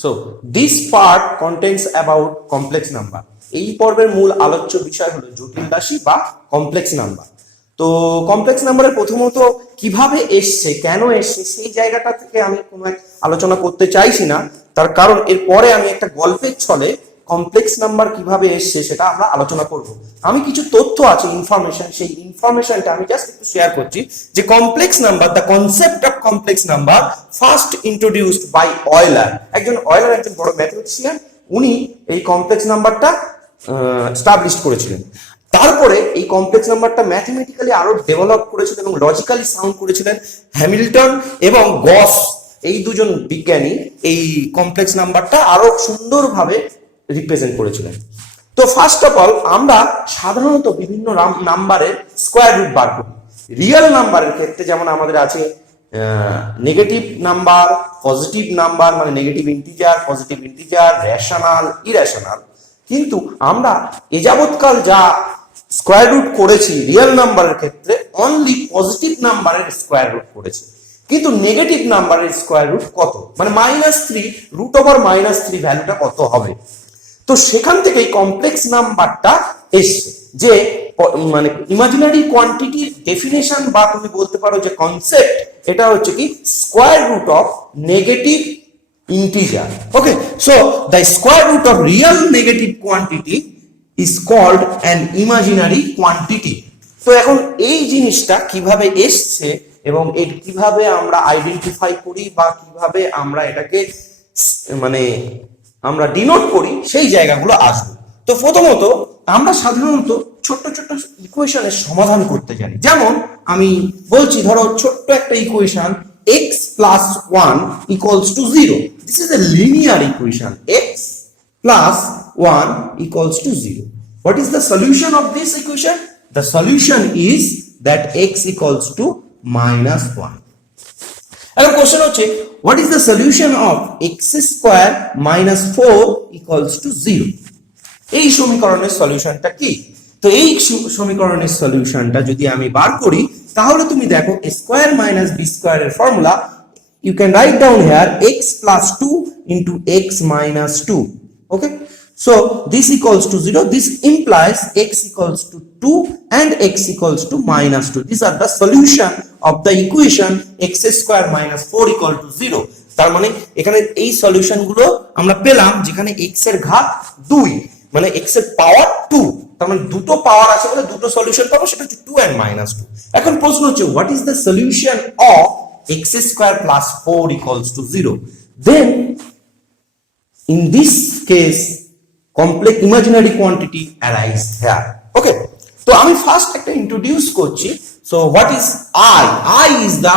So this part contains about complex number. এই পর্বের মূল আলোচ্য বিষয় হলো জটিল রাশি বা কমপ্লেক্স নাম্বার। তো কমপ্লেক্স নাম্বারের প্রথমত কিভাবে এসছে, কেন এসছে, সেই জায়গাটা থেকে আমি কোনো এক আলোচনা করতে চাইছি না, তার কারণ এরপরে আমি একটা গল্পের ছলে কমপ্লেক্স নাম্বার কিভাবে এসছে সেটা আমরা আলোচনা করব। আমি কিছু তথ্য আছে, ইনফরমেশন, সেই ইনফরমেশনটা আমি জাস্ট একটু শেয়ার করছি যে complex number, the concept of complex number first introduced by Euler. একজন বড় ম্যাথমেটিশিয়ান, উনি এই কমপ্লেক্স নাম্বারটা এস্টাবলিশ করেছিলেন। তারপরে এই কমপ্লেক্স নাম্বারটা ম্যাথমেটিক্যালি আরো ডেভেলপ করেছিলেন এবং লজিক্যালি সাউন্ড করেছিলেন হ্যামিল্টন এবং গস। এই দুজন বিজ্ঞানী এই কমপ্লেক্স নাম্বারটা আরো সুন্দরভাবে রিপ্রেজেন্ট করেছিলেন। তো ফার্স্ট অফ অল আমরা সাধারণত বিভিন্ন নাম্বারের স্কোয়ার রুট বার করি। রিয়েল নাম্বারের ক্ষেত্রে যেমন আমাদের আছে নেগেটিভ নাম্বার, পজিটিভ নাম্বার মানে negative integer, positive integer, rational, irrational. কিন্তু আমরা এ যাবৎকাল যা স্কোয়ার রুট করেছি রিয়েল নাম্বারের ক্ষেত্রে অনলি পজিটিভ নাম্বারের স্কোয়ার রুট করেছি। কিন্তু নেগেটিভ নাম্বারের স্কোয়ার রুট কত, মানে -3 √-3 ভ্যালুটা কত হবে। তো সেখান থেকে এই কমপ্লেক্স নাম্বারটা এসছে, যে মানে ইমাজিনারি কোয়ান্টিটির ডেফিনেশন বা তুমি বলতে পারো যে কনসেপ্ট, এটা হচ্ছে কি square root of negative integer. Okay, so the square root of real negative quantity is called an imaginary quantity. তো এখন এই জিনিসটা কিভাবে এসছে এবং এর কিভাবে আমরা আইডেন্টিফাই করি বা কিভাবে আমরা এটাকে মানে আমরা ডিনোট করি, সেই জায়গাগুলো আসবে। তো প্রথমত আমরা সাধারণত ছোট্ট ছোট্ট ইকুয়েশনের সমাধান করতে জানি। যেমন আমি বলছি, ধরো ছোট্ট একটা equation x plus 1 equals to 0. This is a linear equation. X plus 1 equals to 0. What is the solution of this equation? The solution is that x equals to -1. And the question is, what is the solution of x square minus 4 equals to 0? এই সমীকরণের সলিউশনটা কি? তো এই সমীকরণের সলিউশনটা যদি আমি বার করি, তাহলে তুমি দেখো a square minus b square এর formula you can write down here x plus 2 into x minus 2. Okay, so this equals to 0. This implies x equals to 2 and x equals to -2. These are the solution of the equation x square minus 4 equal to 0. তার মানে এখানে এই solution গুলো আমরা পেলাম যেখানে x এর ঘাত 2, মানে x এর পাওয়ার 2, তার মানে দুটো পাওয়ার আছে বলে দুটো সলিউশন পাবো, সেটা হচ্ছে 2 and -2। এখন প্রশ্ন হচ্ছে, what is the solution of x square plus 4 equals to 0? Then in this case complex imaginary quantity arise here. Okay, তো আমি ফার্স্ট একটা ইন্ট্রোডিউস করছি। So what is I? I is the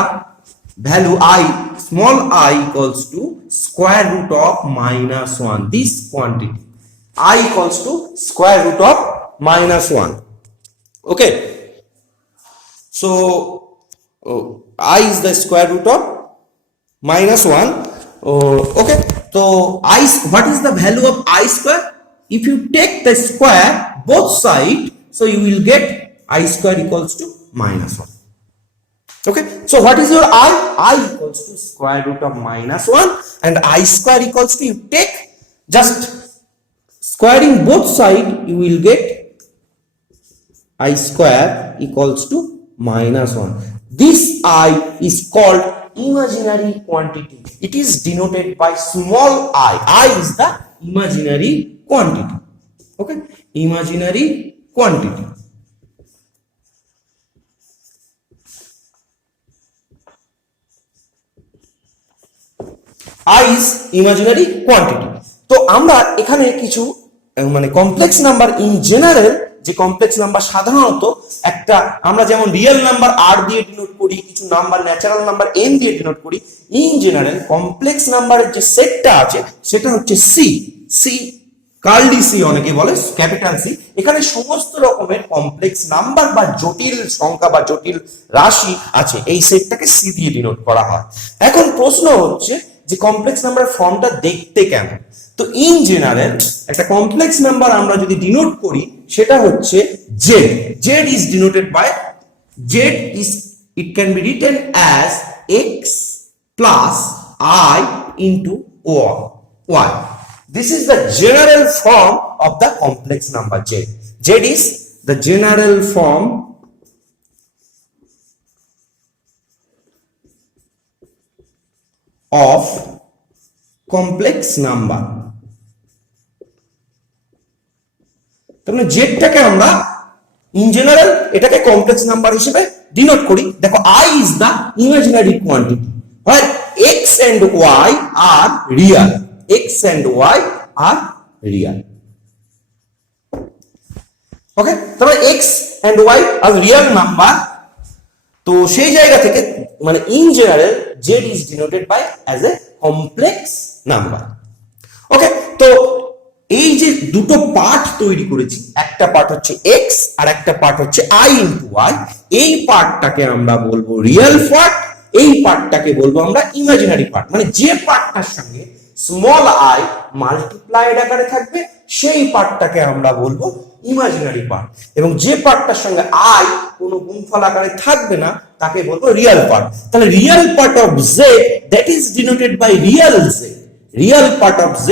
value I, small I equals to square root of -1. This quantity I equals to square root of -1. Okay, so I is the square root of -1. Okay, so I, what is the value of I square? If you take the square both side, so you will get I square equals to -1. Okay, so what is your I? I equals to square root of -1 and I square equals to, you take just squaring both side, you will get I square equals to -1. This I is called imaginary quantity. It is denoted by small I. I is the imaginary quantity. Okay, imaginary quantity. I is imaginary quantity. তো আমরা এখানে কিছু মানে complex number in general, যে complex number সাধারণত একটা আমরা যেমন রিয়েল নাম্বার r দিয়ে ডিনোট করি, কিছু নাম্বার ন্যাচারাল নাম্বার n দিয়ে ডিনোট করি। ইন জেনারেল কমপ্লেক্স নাম্বারের যে সেটটা আছে সেটা হচ্ছে c, কার্লি সি অনেকে বলে, ক্যাপিটাল সি। এখানে সমস্ত রকমের কমপ্লেক্স নাম্বার বা জটিল সংখ্যা বা জটিল রাশি আছে, এই সেটটাকে সি দিয়ে ডিনোট করা হয়। এখন প্রশ্ন হচ্ছে যে কমপ্লেক্স নাম্বার ফর্মটা দেখতে কেমন? তো ইন জেনারেল একটা কমপ্লেক্স নাম্বার আমরা যদি ডিনোট করি সেটা হচ্ছে z. Z is denoted by, z is, it can be written as x plus I into O. y. This is the general form of the complex number z. Z is the general form of complex number. তাহলে জেডটাকে আমরা in general এটাকে complex number হিসেবে denote করি। দেখো I is the imaginary quantity where x and y are real. X and y are real. ওকে, তাহলে x and y are real number। তো সেই জায়গা থেকে মানে in general z is denoted by as a complex number। ওকে, তো এই যে দুটো পার্ট তৈরি করেছি, একটা পার্ট হচ্ছে x আর একটা পার্ট হচ্ছে I into y, এই পার্টটাকে আমরা বলবো রিয়েল পার্ট, এই পার্টটাকে বলবো আমরা ইমাজিনারি পার্ট। মানে যে পার্টটার সঙ্গে স্মল i মাল্টিপ্লাইড আকারে থাকবে সেই পার্টটাকে আমরা বলবো ইমাজিনারি পার্ট, এবং যে পার্টটার সঙ্গে i কোনো গুণফল আকারে থাকবে না তাকে বলবো রিয়েল পার্ট। তাহলে real part of z that is denoted by real z, real part of z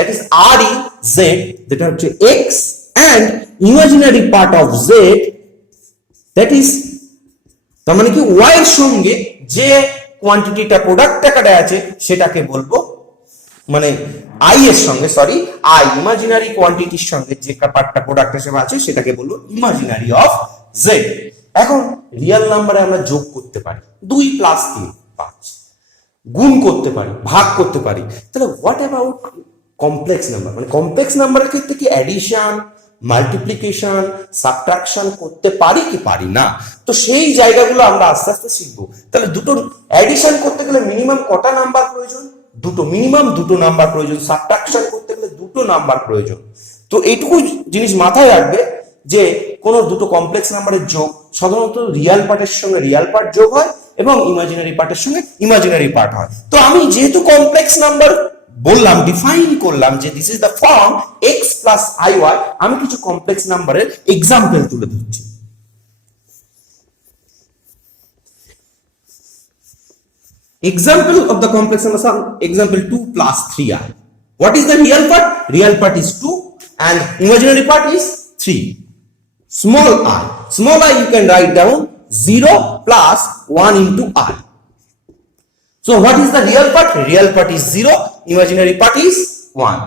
that is RE z that হচ্ছে x, and imaginary part of z that is তার মানে কি y এর সঙ্গে যে কোয়ান্টিটিটা প্রোডাক্ট আকারে আছে সেটাকে বলবো মানে i এর সঙ্গে সরি i ইমাজিনারি কোয়ান্টিটির সঙ্গে যে পার্টটা প্রোডাক্ট হিসেবে আছে সেটাকে বলবো ইমাজিনারি অফ z। এখন রিয়েল নাম্বারে আমরা যোগ করতে পারি 2 প্লাস 3 5, গুণ করতে পারি, ভাগ করতে পারি। তাহলে হোয়াট অ্যাবাউট কমপ্লেক্স নাম্বার? মানে কমপ্লেক্স নাম্বারের ক্ষেত্রে কি অ্যাডিশন, মাল্টিপ্লিকেশন, সাবট্রাকশন করতে পারি কি পারি না? তো সেই জায়গাগুলো আমরা আস্তে আস্তে শিখবো। তাহলে দুটো অ্যাডিশন করতে গেলে মিনিমাম কটা নাম্বার প্রয়োজন? দুটো, মিনিমাম দুটো নাম্বার প্রয়োজন। সাবট্রাকশন করতে গেলে দুটো নাম্বার প্রয়োজন। তো এইটুকু জিনিস মাথায় রাখবে যে কোনো দুটো কমপ্লেক্স নাম্বারের যোগ সাধারণত রিয়েল পার্টের সঙ্গে রিয়েল পার্ট যোগ হয় এবং ইমাজিনারি পার্টের সঙ্গে ইমাজিনারি পার্ট হয়। তো আমি যেহেতু কমপ্লেক্স নাম্বার বললাম, ডিফাইন করলাম যে this is the form x plus iy, আমি কিছু কমপ্লেক্স নাম্বারের এক্সাম্পল তুলে ধরছি। Example of the complex number, example 2 plus 3i. What is the real part? Real part is 2 and imaginary part is 3. Small I, small I you can write down 0 plus 1 into I. So what is the real part? Real part is 0, imaginary part is 1.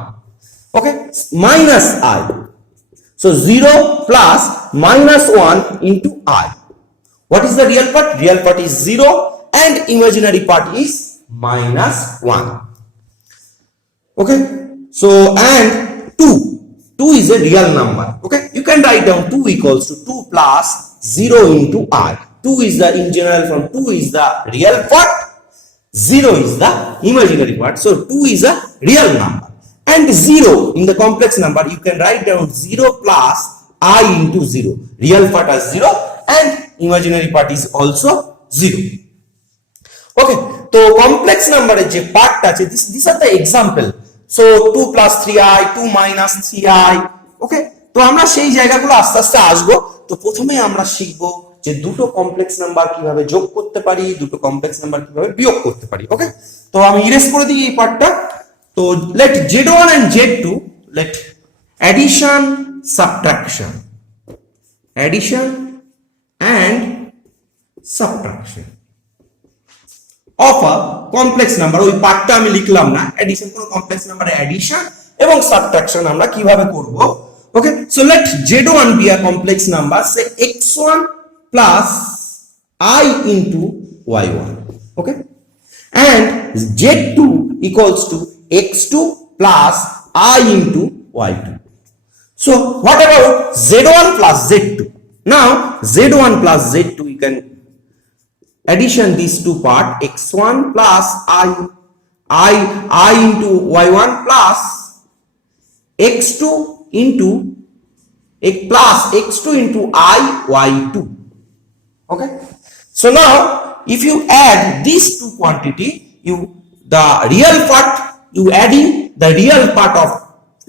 Okay, minus I. So 0 plus minus 1 into I. What is the real part? Real part is 0 and imaginary part is minus 1. Okay, so and 2 is a real number. Okay, you can write down 2 equals to 2 plus 0 into I. 2 is the in general form, 2 is the real part, 0 is the imaginary part. So 2 is a real number, and 0 in the complex number you can write down 0 plus I into 0. Real part as 0 and imaginary part is also 0. Okay, so complex number এর যে পার্টটা আছে these are the example. So 2 plus 3i, 2 minus 3i. Okay, তো আমরা সেই জায়গাগুলো আস্তে আস্তে আসবো। তো প্রথমে আমরা শিখবো যে দুটো কমপ্লেক্স নাম্বার কিভাবে যোগ করতে পারি, দুটো কমপ্লেক্স নাম্বার কিভাবে বিয়োগ করতে পারি। ওকে, তো আমি ইরেজ করে দিই এই পার্টটা। তো let z1 and z2, let addition, subtraction, addition and subtraction of a complex number, ওই পার্টটা আমি লিখলাম না, addition কোন কমপ্লেক্স নাম্বারে addition এবং subtraction আমরা কিভাবে করব। ওকে, so let z1 be a complex number, say x1 plus I into y1. Okay, and z2 equals to x2 plus I into y2. So what about z1 plus z2? Now z1 plus z2 you can addition these two part, x1 plus I into y1 plus x2 into plus x2 into I y2. Okay, so now if you add these two quantity, the real part you adding the real part of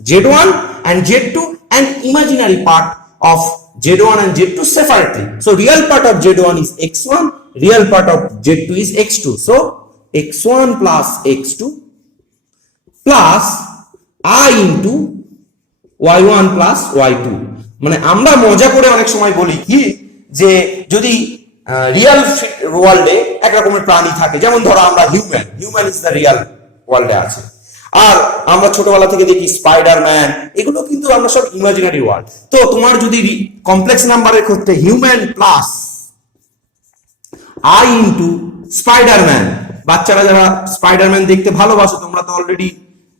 z1 and z2 and imaginary part of z1 and z2 separately. So real part of z1 is x1, real part of z2 is x2. So x1 plus x2 plus I into y1 plus y2। মানে আমরা মজা করে অনেক সময় বলি কি যে যদি রিয়েল ওয়ার্ল্ডে এক রকমের প্রাণী থাকে, যেমন ধরো আমরা হিউম্যান ইজ দ্য রিয়েল ওয়ার্ল্ডে আছে, আর আমরা ছোটবেলা থেকে দেখি স্পাইডারম্যান, এগুলো কিন্তু আমরা সব ইমাজিনারি ওয়ার্ল্ড। তো তোমার যদি কমপ্লেক্স নাম্বারের ক্ষেত্রে human plus I into Spiderman, বাচ্চারা যারা স্পাইডারম্যান দেখতে ভালোবাসো তোমরা তো অলরেডি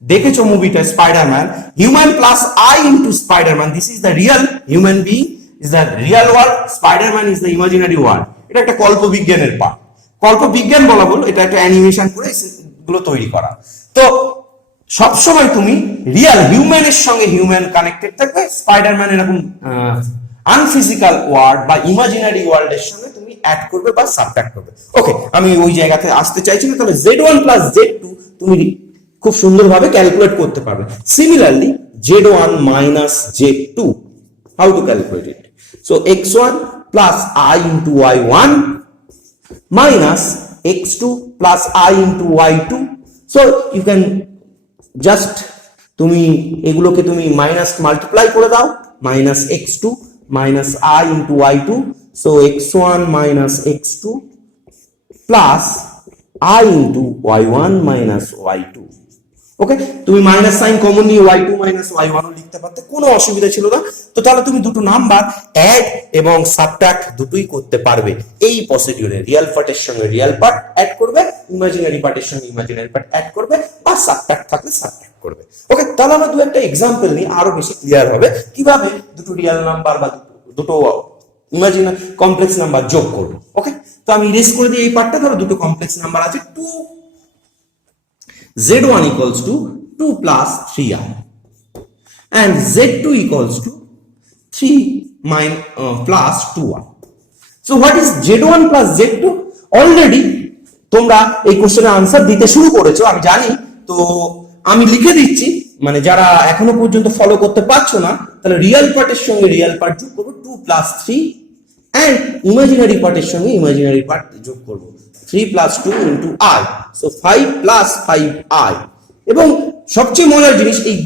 দেখেছো মুভিটা Spiderman, human plus I into Spiderman, this is the real human being is the real world, Spiderman is the imaginary world. এটা একটা কল্পবিজ্ঞানের পার্ট, কল্পবিজ্ঞান বলা বলো, এটা একটা অ্যানিমেশন করে গুলো তৈরি করা। তো সবসময় তুমি রিয়েল হিউম্যানের সঙ্গে হিউম্যান কানেক্টেড থাকবে, স্পাইডারম্যান এরকম আনফিজিক্যাল ওয়ার্ল্ড বা ইমাজিনারি ওয়ার্ল্ডের সঙ্গে তুমি অ্যাড করবে বা সাবট্রাক্ট করবে। ওকে, আমি ওই জায়গাতে আসতে চাইছি না। তাহলে z1 প্লাস z2 তুমি খুব সুন্দরভাবে ক্যালকুলেট করতে পারবে। Similarly z1 minus z2, how to calculate it? So x1 plus I into y1 minus x2 plus I into y2। So you can just তুমি এগুলোকে তুমি মাইনাস মাল্টিপ্লাই করে দাও, minus x2 minus I into y2, so x1 minus x2 plus I into y1 minus y2। Okay, তুমি minus sign common নিয়ে y2 minus y1 লিখতে পারতে, কোনো অসুবিধা ছিল না। তো তাহলে তুমি দুটো নাম্বার অ্যাড এবং সাবট্রাক্ট দুটোই করতে পারবে এই প্রসিডিউরে। রিয়েল পার্টের সঙ্গে রিয়েল পার্ট অ্যাড করবে, ইমাজিনারি পার্টের সঙ্গে ইমাজিনারি পার্ট অ্যাড করবে, বা সাবট্রাক্ট থাকলে সাবট্রাক্ট করবে। ওকে, তাহলে আমরা দু একটা এক্সাম্পল নিই, আরো বেশি ক্লিয়ার হবে কিভাবে দুটো রিয়েল নাম্বার বা দুটো ইমাজিনারি কমপ্লেক্স নাম্বার যোগ করবো। ওকে, তো আমি ইরেজ করে দিই এই পার্টটা। ধরো দুটো কমপ্লেক্স নাম্বার আছে, z1 equals to 2 plus 3i and z2 equals to 3 plus 2i. So what is z1 plus z2? Already তোমরা এই কোশ্চেনের আনসার দিতে শুরু করেছো, আমি জানি। তো আমি লিখে দিচ্ছি, মানে যারা এখনো পর্যন্ত ফলো করতে পারছো না, তাহলে রিয়েল পার্টের সঙ্গে রিয়েল পার্ট যোগ করবো 2 plus 3 and ইমাজিনারি পার্টের সঙ্গে ইমাজিনারি পার্ট যোগ করবো 3 plus 2 into I, so 5 plus 5i। এবং সবচেয়ে মজার জিনিস, এই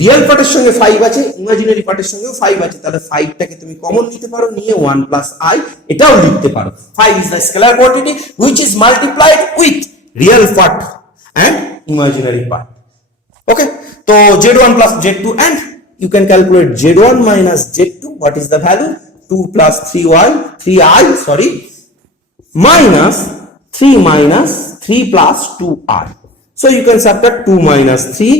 রিয়েল পার্টের সঙ্গে 5 আছে, ইমাজিনারি পার্টের সঙ্গেও 5 আছে, তাহলে 5টাকে তুমি কমন নিতে পারো, নিয়ে 1 plus I এটাও লিখতে পারো। 5 is the scalar quantity which is multiplied with real part and imaginary part. Okay, so z1 plus z2, and you can calculate z1 minus z2. What is the value? 2 plus 3i, sorry, minus 3 plus 2i. So you can subtract 2 minus 3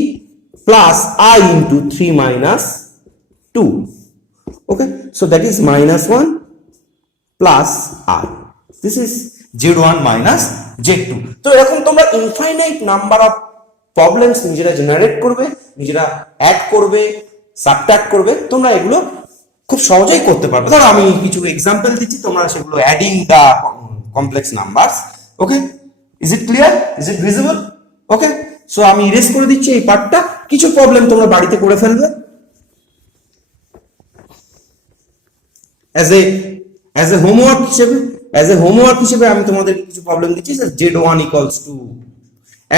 plus I into 3 minus 2. Okay, so that is minus 1 plus I. This is z1 minus z2. তো এরকম তোমরা infinite number of problems নিজেরা generate করবে, নিজেরা add করবে, subtract করবে, তোমরা এগুলো খুব সহজেই করতে পারবে। ধরো আমি কিছু এক্সাম্পল দিচ্ছি, তোমরা সেগুলো adding the complex numbers. Okay, is it clear? Is it visible? Okay, so আমি ইরেজ করে দিচ্ছি এই পার্টটা। কিছু প্রবলেম তোমরা বাড়িতে করে ফেলবে অ্যাজ এ হোমওয়ার্ক হিসেবে আমি তোমাদের কিছু প্রবলেম দিচ্ছি। z1 equals to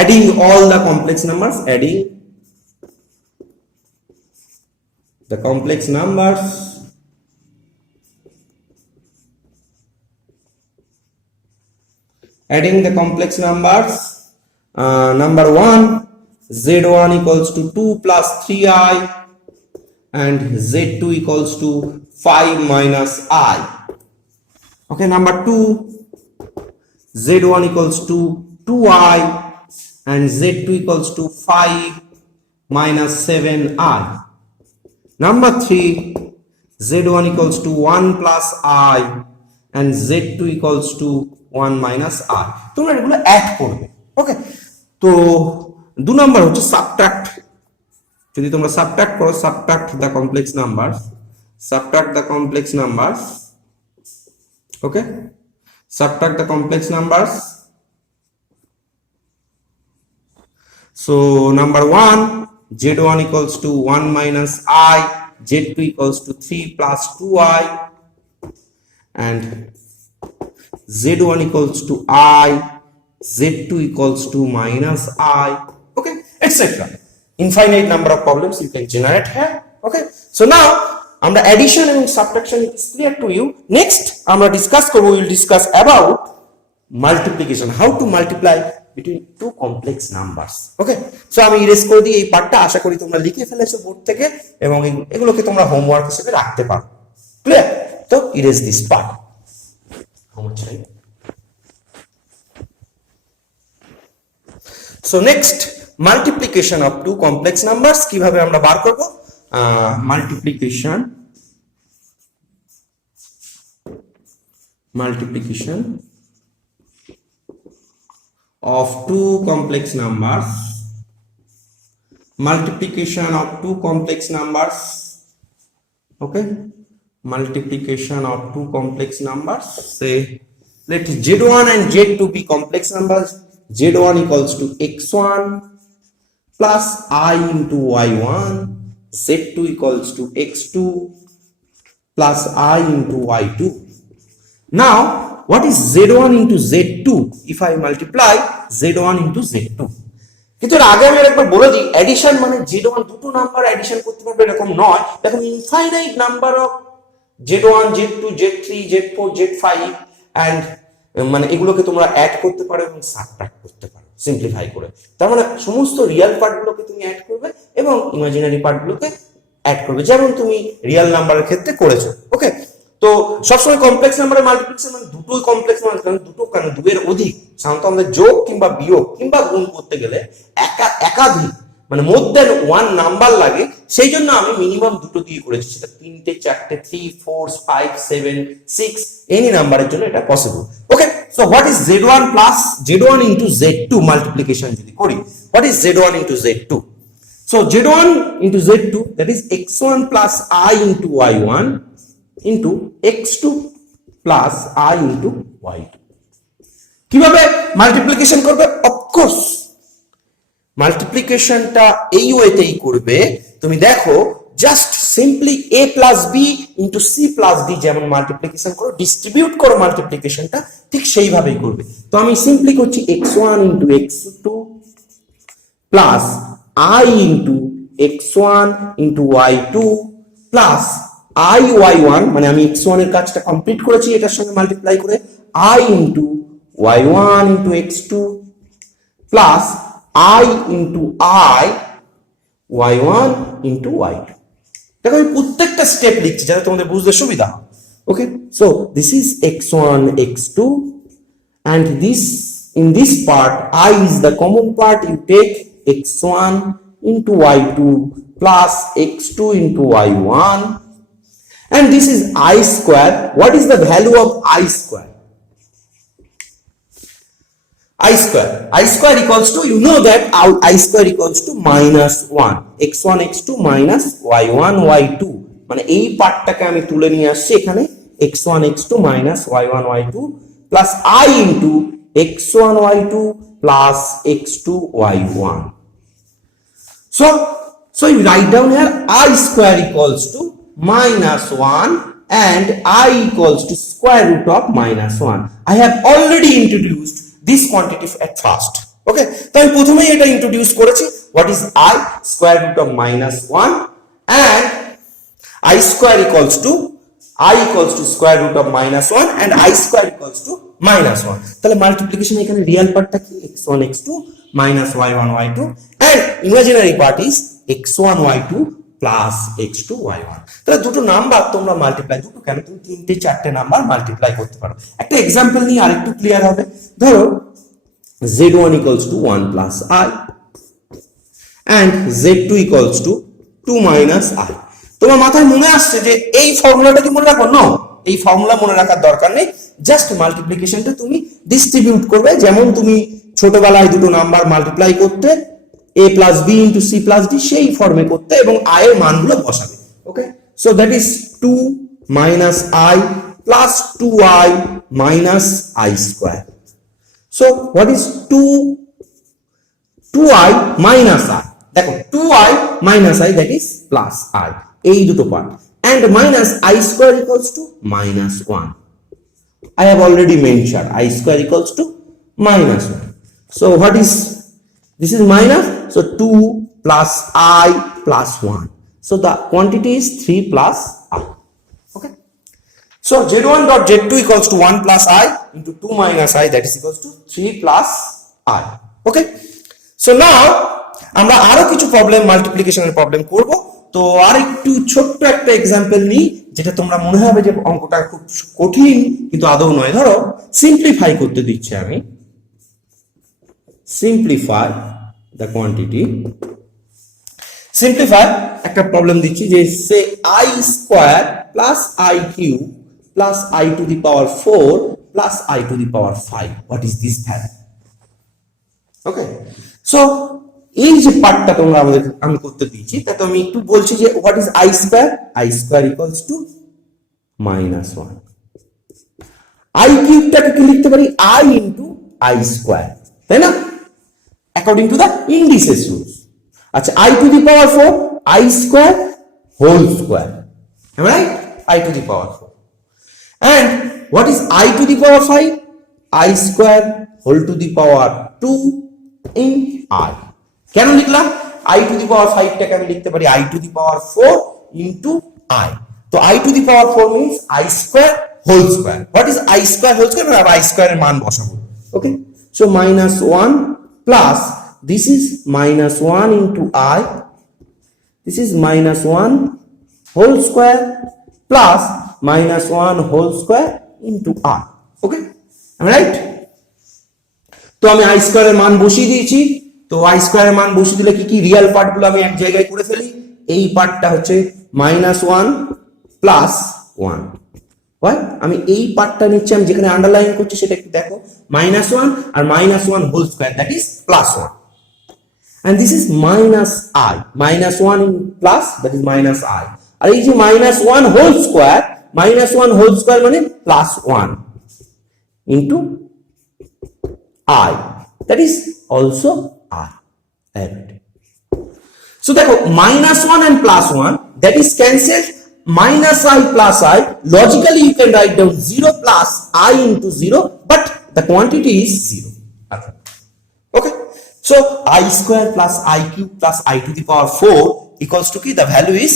adding all the complex numbers, adding the complex numbers number 1, z1 equals to 2 plus 3i and z2 equals to 5 minus I. Okay, number 2, z1 equals to 2i and z2 equals to 5 minus 7i. Number 3, z1 equals to 1 plus I and z2 equals to 1 minus I. তোমরা এগুলো add করবে। ওকে, তো 2 number হচ্ছে subtract. যদি তোমরা subtract করো, subtract the complex numbers, okay, subtract the complex numbers. So number 1, z1 equals to 1 minus I, z2 equals to 3 plus 2i and z1 equals to I, z2 equals to minus I, okay, etc. infinite number of problems you can generate here. Okay, so now আমরা addition এবং subtraction is clear to you. Next আমরা we will discuss about multiplication, how to multiply between two complex numbers. Okay, so আমি erase করে দিই এই পার্টটা, আশা করি তোমরা লিখে ফেলেছো বোর্ড থেকে এবং এগুলোকে তোমরা হোমওয়ার্ক হিসেবে রাখতে পারো। ক্লিয়ার? তো erase this part. How much time? So next, multiplication of two complex numbers কিভাবে আমরা বার করব? Multiplication of two complex numbers. Multiplication of two complex numbers. Okay, multiplication of two complex numbers. Say let z1 and z2 be complex numbers. z1 equals to x1 plus I into y1, z2 equals to x2 plus I into y2. Now what is z1 into z2 if I multiply z1 into z2? কিন্তু এর আগে আমি একবার বলে দিই, addition মানে z1 দুটো number addition করতে পারবে এরকম নয়। দেখুন infinite number of z1 z2 z3 z4 z5 and মানে এগুলোকে তোমরা অ্যাড করতে পারো এবং সাবট্রাক্ট করতে পারো সিম্পলিফাই করে। তার মানে সমস্ত রিয়েল পার্টগুলোকে তুমি অ্যাড করবে এবং ইমাজিনারি পার্টগুলোকে অ্যাড করবে, যেমন তুমি রিয়েল নাম্বারের ক্ষেত্রে করেছো। ওকে, তো সবসময় কমপ্লেক্স নাম্বারের মাল্টিপ্লিকেশন মানে দুটোই কমপ্লেক্স নাম্বার, কারণ দুটো কেন দুয়ের অধিক, সাধারণত আমাদের যোগ কিংবা বিয়োগ কিংবা গুণ করতে গেলে একাধিক মানে মোর দ্যান ওয়ান নাম্বার লাগে, সেই জন্য আমি মিনিমাম দুটো দিয়ে করেছি, সেটা 3টে 4টে 3 4 5 7 6 এনি নাম্বারের জন্য এটা possible. Okay, so what is z1 plus z1 into z2 multiplication যদি করি, what is z1 into z2? So z1 into z2 that is x1 plus I into y1 into x2 plus I into y2। কিভাবে multiplication করবে? Of course মাল্টিপ্লিকেশনটা এই ওয়েতেই করবে। তুমি দেখো just simply a plus b into c plus d যেমন multiplication করো, distribute করো মাল্টিপ্লিকেশনটা ঠিক সেইভাবেই করবে। তো আমি সিম্পলি করছি x1 into x2 plus I into x1 into y2 plus I y1 মানে আমি x1 এর কাজটা কমপ্লিট করেছি এটার সঙ্গে মাল্টিপ্লাই করে, I into y1 into x2 plus I into I y1 into y2। দেখো আমি প্রত্যেকটা স্টেপ লিখছি যাতে তোমাদের বুঝতে সুবিধা হয়। Okay, so this is x1 x2 and this in this part I is the common part, you take x1 into y2 plus x2 into y1 and this is I square. What is the value of I square? I square equals to, you know that I square equals to minus 1, x1 x2 minus y1 y2, মানে এই পার্টটাকে আমি তুলে নিয়ে আসছি এখানে, x1 x2 minus y1 y2 plus I into x1 y2 plus x2 y1. So you write down here I square equals to minus 1 and I equals to square root of minus 1. I have already introduced this quantity at first. Okay, তো আমি প্রথমেই এটা introduce করেছি, what is I square root of minus 1 and I square equals to square root of minus 1 and I square equals to minus 1। তাহলে multiplication এখানে real পার্টটা কি x1 x2 minus y1 y2 and imaginary part is x1 y2 plus x2 y1। তাহলে দুটো number তোমরা multiply, দুটো কেন তুমি 3টে 4টে নাম্বার মাল্টিপ্লাই করতে পারো। একটা এক্সাম্পল নিয়ে আরেকটু ক্লিয়ার হবে। ধরো z1 equals to 1 plus I and z2 equals to 2 minus I। তোমার মাথায় মনে আসছে যে এই ফর্মুলাটা কি মনে রাখো? নো, এই ফর্মুলা মনে রাখার দরকার নেই, জাস্ট মাল্টিপ্লিকেশনটা তুমি ডিস্ট্রিবিউট করবে, যেমন তুমি ছোটবেলায় দুটো নাম্বার মাল্টিপ্লাই করতে a plus b into c plus d সেই ফর্মে করতে এবং I এর মানগুলো বসাবে। Okay, so that is 2 minus I plus 2I minus I square। So what is 2I minus I? দেখো 2I minus I that is plus I, এই দুটো part, and minus I square equals to minus 1. I have already mentioned I square equals to minus 1. So what is, this is minus, so 2 plus I plus 1. So the quantity is 3 plus I. Okay. So Z1 dot Z2 equals to 1 plus I into 2 minus I, that is equals to 3 plus I. Okay. So now আমরা আরো কিছু problem মাল্টিপ্লিকেশনের problem করব। তো আর একটু ছোট্ট একটা example নিই, যেটা তোমরা মনে হবে যে অঙ্কটা খুব কঠিন, কিন্তু আদৌ নয়। ধরো সিম্পলিফাই করতে দিচ্ছি আমি, সিম্পলিফাই দ্য কোয়ান্টিটি, সিম্পলিফাই একটা প্রবলেম দিচ্ছি যে সে I square plus I cube plus I to the power 4 plus I to the power 5, what is this value? Okay, so এই যে পার্টটা তোমরা আমি করতে দিয়েছি, তাতে আমি একটু বলছি যে what is I square? I square equals to -1। I কিউবটাকে কি লিখতে পারি? I ইনটু I স্কয়ার, তাই না? According to the indices rules. আচ্ছা, I to the power 4 I square whole square, right? I to the power 4, and what is I to the power 5? I square whole to the power 2 in I। কেন লিখলাম? I to the power 5 টাকে আমি লিখতে পারি I to the power 4 into I। তো I to the power 4 means I square whole square. What is I square whole square? আমরা I square এর মান বসাবো। ওকে, so -1 plus this is -1 into I, this is -1 whole square plus -1 whole square into I। Okay, am I right? তো আমি I square এর মান বসিয়ে দিয়েছি। তো I স্কয়ার এর মান বসিয়ে দিলে কি কি রিয়েল পার্টগুলো আমি এক জায়গায় করে ফেলি। এই পার্টটা হচ্ছে -1 প্লাস 1। হয়, আমি এই পার্টটা নিচ্ছি, আমি যেখানে আন্ডারলাইন করছি সেটা একটু দেখো, -1 আর -1 whole square, that is +1, and this is -I, -1 in plus, that is -I, আর এই যে -1 হোল স্কয়ার, -1 হোল স্কয়ার মানে +1 into I, that is also I. So দেখো -1 and +1, that is cancelled, -I plus I, logically you can write down 0 plus I into 0, but the quantity is 0. Okay, so I square plus I cube plus I to the power 4 equals to কি? The value is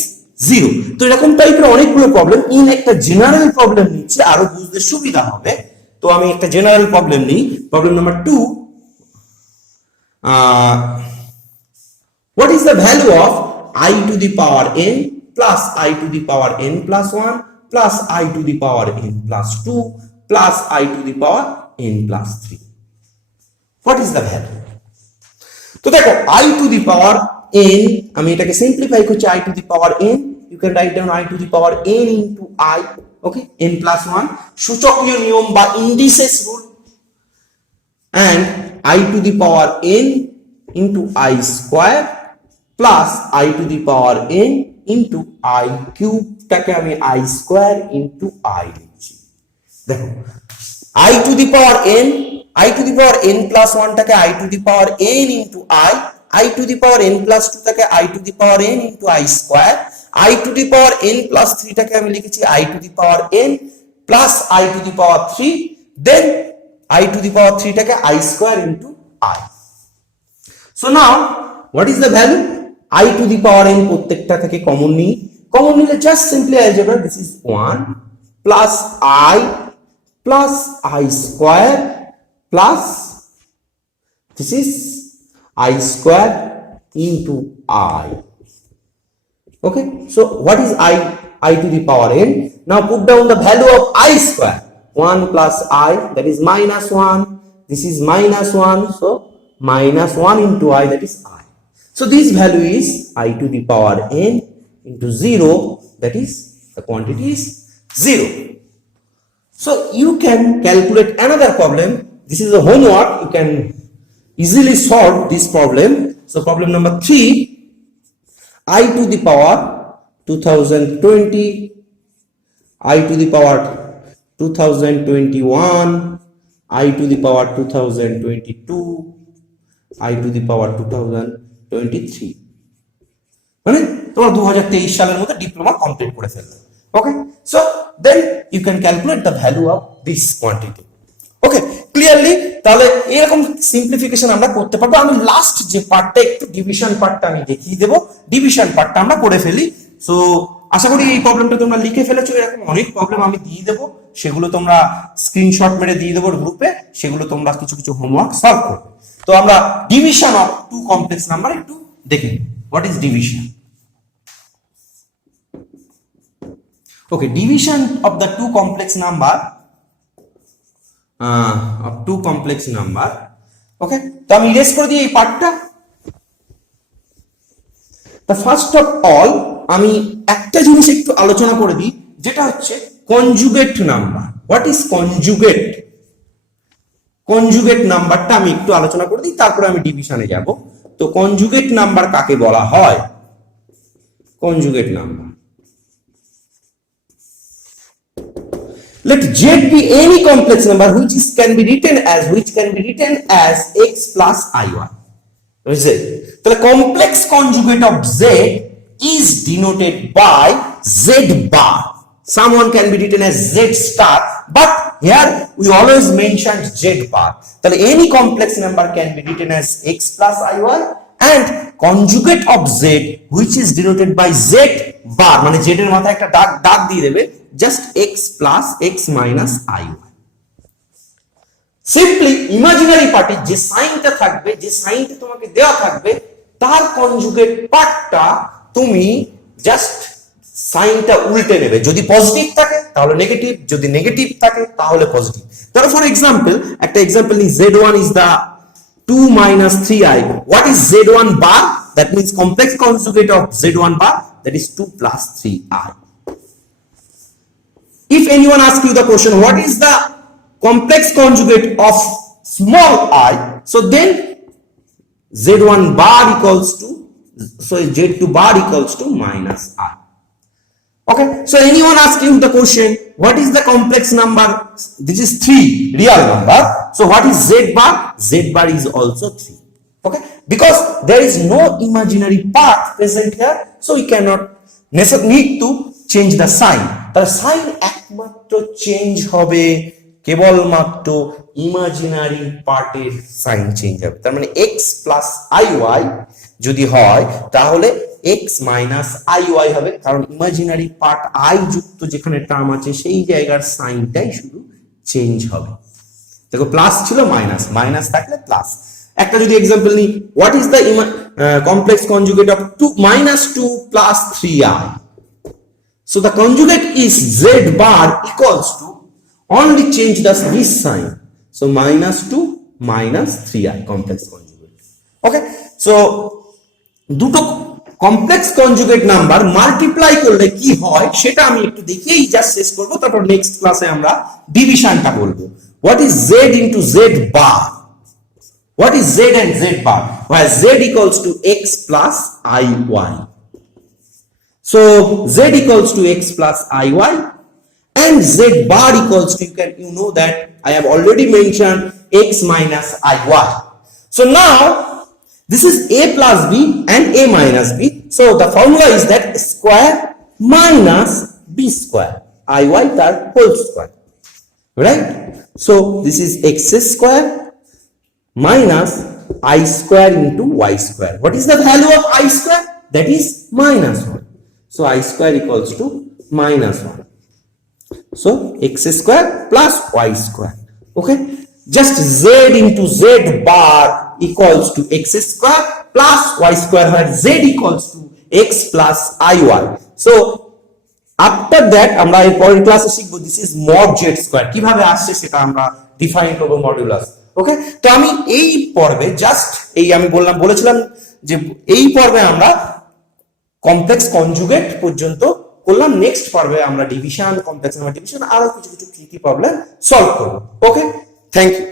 0. তো এরকম টাইপের অনেকগুলো problem in একটা general problem নিচ্ছে, আরো বুঝতে সুবিধা হবে। তো আমি একটা জেনারেল প্রবলেম নিই, problem number 2। What is the value of I to the power n plus I to the power n plus 1 plus I to the power n plus 2 plus I to the power n plus 3? What is the value? তো দেখো I to the power n, আমি এটাকে simplify করছি I to the power n, you can write down I to the power n into I, okay, n plus 1, সূচকীয় নিয়ম বা indices rule, and I to the power n into I square plus I to the power n into I cube টাকে আমি I square into I লিখছি। দেখো I to the power n, I to the power n plus 1 টাকে I to the power n into I to the power n plus 2 টাকে I to the power n into I square, I to the power n plus 3 টাকে আমি লিখেছি I to the power n plus I to the power 3, then I to the power 3 টাকে I square into I. So now what is the value? I to the power n প্রত্যেকটা থেকে common নিই, common নিলে just simply algebra, this is 1 plus I plus I square plus this is I square into I. Okay, so what is I to the power n? Now put down the value of I square, 1 plus I, that is -1, this is -1, so -1 into I, that is I. So this value is I to the power n into 0, that is the quantity is 0. So you can calculate another problem. This is a homework, you can easily solve this problem. So problem number 3, I to the power 2020, I to the power 2021, I to the power 2022, I to the power 2023, মানে তোমরা 2023 সালের মধ্যে diploma complete করে ফেলবে। Okay, so then you can calculate the value of this quantity. Okay, clearly তাহলে এরকম simplification আমরা করতে পারবো। আমি লাস্ট যে পার্টটা একটু ডিভিশন পার্টটা আমি দেখিয়ে দেবো, ডিভিশন পার্টটা আমরা করে ফেলি। সো আশা করি এই প্রবলেমটা তোমরা লিখে ফেলেছো। এরকম অনেক প্রবলেম আমি দিয়ে দেবো, সেগুলো তোমরা স্ক্রিনশট মেরে দিয়ে দেবো গ্রুপে, সেগুলো তোমরা কিছু কিছু হোমওয়ার্ক সলভ করবে। তো আমরা division of two complex number একটু দেখে নিই। What is division? Okay, division of the two complex number okay, তো আমি ইরেজ করে দিই এই পার্টটা। তা ফার্স্ট অফ অল আমি একটা জিনিস একটু আলোচনা করে দিই, যেটা হচ্ছে conjugate number. What is conjugate? Conjugate নাম্বারটা আমি একটু আলোচনা করে দিই, তারপরে আমি ডিভিশনে যাব। তো কনজুগেট নাম্বার কাকে বলা হয়? Conjugate number, let Z be any complex number which can be written as x plus iy. তাহলে complex conjugate of Z is denoted by Z bar. Someone can be written as Z star, but here we always mention Z bar. তাহলে any complex number can be written as x plus iy, and conjugate of Z which is denoted by Z bar, মানে Z এর মাথায় একটা দাগ দিয়ে দেবে, just x plus x minus iy. Simply imaginary party যে সাইনটা থাকবে, যে সাইনটা তোমাকে দেওয়া থাকবে, তার কনজুগেট পার্টটা তুমি জাস্ট সাইনটা উল্টে নেবে। যদি পজিটিভ থাকে তাহলে নেগেটিভ, যদি নেগেটিভ থাকে তাহলে পজিটিভ। তাহলে ফর এক্সাম্পল, একটা এক্সাম্পল নিই, z1 is the 2 minus 3i. What is z1 bar? That means complex conjugate of z1 bar, that is 2 plus 3i. If anyone asks you the question, what is the complex conjugate of small i? So then z1 bar equals to, so z2 bar equals to minus i. Okay, so anyone asking the question, what is the complex number? This is 3 real number. So what is z bar? Z bar is also 3. Okay, because there is no imaginary part present here, so we cannot need to change the sign. The sign একমাত্র change হবে কেবলমাত্র imaginary পার্টের sign change হবে। তার মানে x plus iy যদি হয় তাহলে x মাইনাস iy হবে, কারণ ইমাজিনারি পার্ট i যুক্ত যেখানে টার্ম আছে সেই জায়গার সাইনটাই শুধু চেঞ্জ হবে। দেখো প্লাস ছিল মাইনাস, মাইনাস থাকলে প্লাস। একটা যদি एग्जांपल নি, what is the complex conjugate of 2 minus 2 plus 3i? So the conjugate is z bar equals to, only change this sign, so minus 2 minus 3i complex conjugate. Okay, so দুটো complex conjugate number multiply করলে কি হয় সেটা আমি একটু দেখিয়েই just শেষ করব, তারপর নেক্সট ক্লাসে আমরা ডিভিশনটা বলবো। What is z into z bar? What is z and z bar? Where z equals to x plus iy. So z equals to x plus iy, and z bar equals to, you know that I have already mentioned x minus iy. So now this is a plus b and a minus b. So the formula is that square minus b square, iy tar whole square, right? So this is x square minus I square into y square. What is the value of I square? That is minus 1. So I square equals to minus 1. So x square plus y square. Okay, just z into z bar equals to x square plus y square, where z equals to x plus iy. So after that আমরা এই পরের ক্লাসে শিখব this is mod z square, কিভাবে আসছে সেটা আমরা define করব মডুলাস। ওকে, তো আমি এই পর্বে জাস্ট এই আমি বলেছিলাম যে এই পর্বে আমরা কমপ্লেক্স কনজুগেট পর্যন্ত করলাম, নেক্সট পর্বে আমরা ডিভিশন, কমপ্লেক্স নাম্বার ডিভিশন আরো কিছু কিছু ট্রিকি প্রবলেম সলভ করব। ওকে, থ্যাংক ইউ।